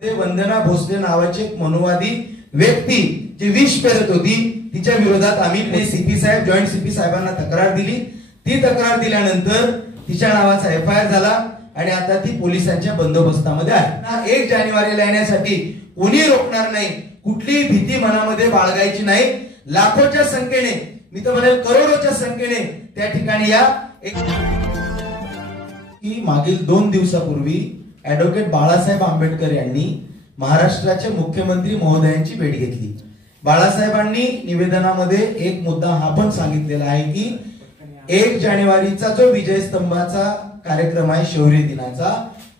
वंदना भोसले नावाची एक मनुवादी व्यक्ती जी विष पेरत होती तिच्या विरोधात आम्ही सीपी साहेब जॉईंट सीपी साहेबांना तक्रार दिली। ती तक्रार दिल्यानंतर तिच्या नावाचा एफआयआर झाला आणि आता ती पोलिसांच्या बंदोबस्तामध्ये आहे। 1 जानेवारीला येण्यासाठी कोणी रोखणार नाही, कुठलीही भीती मनामध्ये बाळगायची नाही। लाखोच्या संख्येने, मी तर म्हणेल करोडोच्या संख्येने त्या ठिकाणी या की मागील 2 दिवसापूर्वी ऍडव्होकेट बाळासाहेब आंबेडकर यांनी महाराष्ट्राचे मुख्यमंत्री महोदयांची भेट घेतली। बाळासाहेबांनी निवेदनामध्ये एक मुद्दा हा पण सांगितलेला आहे की 1 जानेवारीचा जो विजय स्तंभाचा कार्यक्रम आहे शौर्य दिनाचा,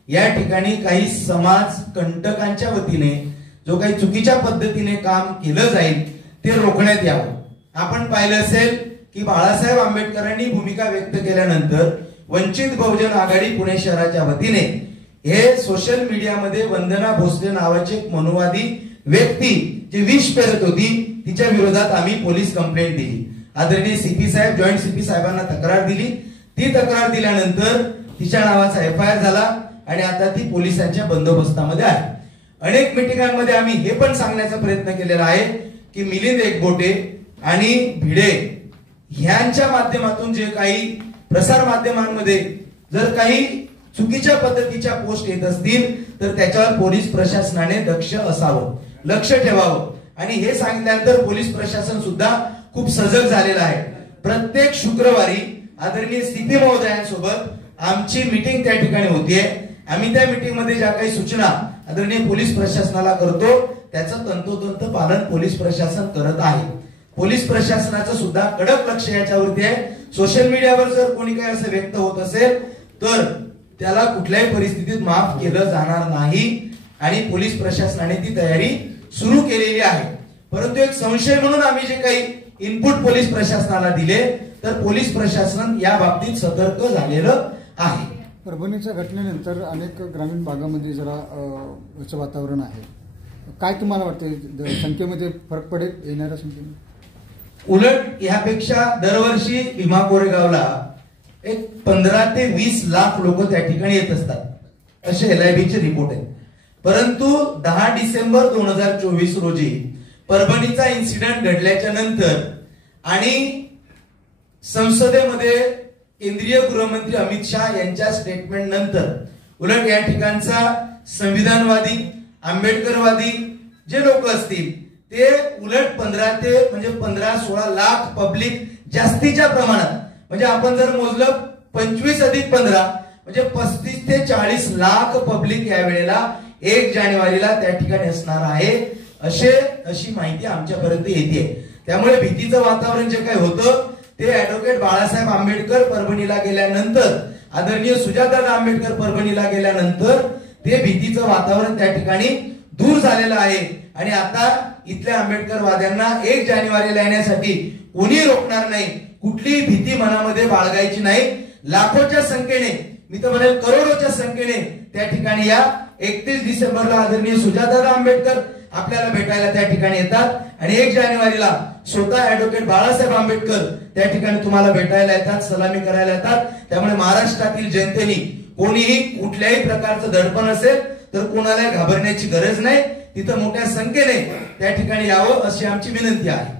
या ठिकाणी काही समाज कंटकांच्या वतीने जो काही चुकीच्या पद्धतीने काम केलं जाईल ते रोखण्यात यावं। आपण पाहिलं असेल की बाळासाहेब आंबेडकरांनी भूमिका व्यक्त केल्यानंतर वंचित बहुजन आघाडी पुणे शहराच्या वतीने हे सोशल मीडियामध्ये वंदना भोसले नावाची एक मनुवादी व्यक्ती जी विष पेरत होती तिच्या विरोधात आम्ही पोलीस कंप्लेंट दिली। आदरणीय सीपी साहेब जॉईंट सीपी साहेबांना तक्रार दिली। ती तक्रार दिल्यानंतर तिच्या नावाचा एफआयआर झाला आणि आता ती पोलिसांच्या बंदोबस्तामध्ये आहे। अनेक मीटिंगांमध्ये आम्ही हे पण सांगण्याचा प्रयत्न केलेला आहे की मिलिंद एकबोटे आणि भिडे ह्यांच्या माध्यमातून जे काही प्रसार माध्यमांमध्ये जर काही चुकीच्या पद्धतीच्या पोस्ट येत असतील तर त्याच्यावर पोलीस प्रशासनाने दक्ष असावं, लक्ष ठेवावं। आणि हे सांगितल्यानंतर पोलीस प्रशासन सुद्धा खूप सजग झालेलं आहे। प्रत्येक शुक्रवारी आदरणीय सीपी महोदयांसोबत आमची मीटिंग त्या ठिकाणी होतीये। आम्ही त्या मीटिंग मध्ये ज्या काही सूचना आदरणीय पोलीस प्रशासनाला करतो त्याचं तंतोतंत पालन पोलीस प्रशासन करत आहे। पोलीस प्रशासनाचं सुद्धा कडक लक्ष याच्यावरती आहे। सोशल मीडियावर जर कोणी काही असं व्यक्त होत असेल तर त्याला कुठल्याही परिस्थितीत माफ केलं जाणार नाही आणि पोलीस प्रशासनाने ती तयारी सुरू केलेली आहे। परंतु एक संशय म्हणून आम्ही जे काही इनपुट पोलीस प्रशासनाला दिले तर पोलीस प्रशासन या बाबतीत सतर्क झालेलं आहे। परभणीच्या घटनेनंतर अनेक ग्रामीण भागामध्ये जरा वातावरण आहे, काय तुम्हाला वाटते संख्येमध्ये फरक पडेल येणाऱ्या संख्येमध्ये? उलट यापेक्षा दरवर्षी भीमा कोरेगावला एक 15 ते 20 लाख लोक त्या ठिकाणी येत असतात असे LIBचे रिपोर्ट आहेत। परंतु 10 डिसेंबर 2024 रोजी परभणीचा इन्सिडेंट घडल्याच्या नंतर आणि संसदेमध्ये केंद्रीय गृहमंत्री अमित शाह यांच्या स्टेटमेंट नंतर उलट या ठिकाणचा संविधानवादी आंबेडकरवादी जे लोक असतील ते उलट 15-16 लाख पब्लिक जास्तीच्या प्रमाणात, म्हणजे आपण जर मोजलं 25 अधिक 15 म्हणजे 35 ते 40 लाख पब्लिक या वेळेला 1 जानेवारीला त्या ठिकाणी असणार आहे अशी माहिती आमच्यापर्यंत येते। त्यामुळे भीतीचं वातावरण जे काही होतं ते ऍडव्होकेट बाळासाहेब आंबेडकर परभणीला गेल्यानंतर, आदरणीय सुजाताताई आंबेडकर परभणीला गेल्यानंतर ते भीतीचं वातावरण त्या ठिकाणी दूर झालेलं आहे आणि आता इथल्या आंबेडकरवाद्यांना 1 जानेवारीला येण्यासाठी कोणी रोखणार नाही, कुठलीही भीती मनामध्ये बाळगायची नाही। लाखोच्या संख्येने, मी तर म्हणेल करोडोच्या संख्येने त्या ठिकाणी या 31 डिसेंबरला आदरणीय सुजाताताई आंबेडकर आपल्याला भेटायला त्या ठिकाणी येतात आणि 1 जानेवारीला स्वतः ऍडव्होकेट बाळासाहेब आंबेडकर त्या ठिकाणी तुम्हाला भेटायला येतात, सलामी करायला येतात। त्यामुळे महाराष्ट्रातील जनतेने कोणीही कुठल्याही प्रकारचं दडपण असेल तर कोणाला घाबरण्याची गरज नाही, तिथं मोठ्या संख्येने त्या ठिकाणी यावं अशी आमची विनंती आहे।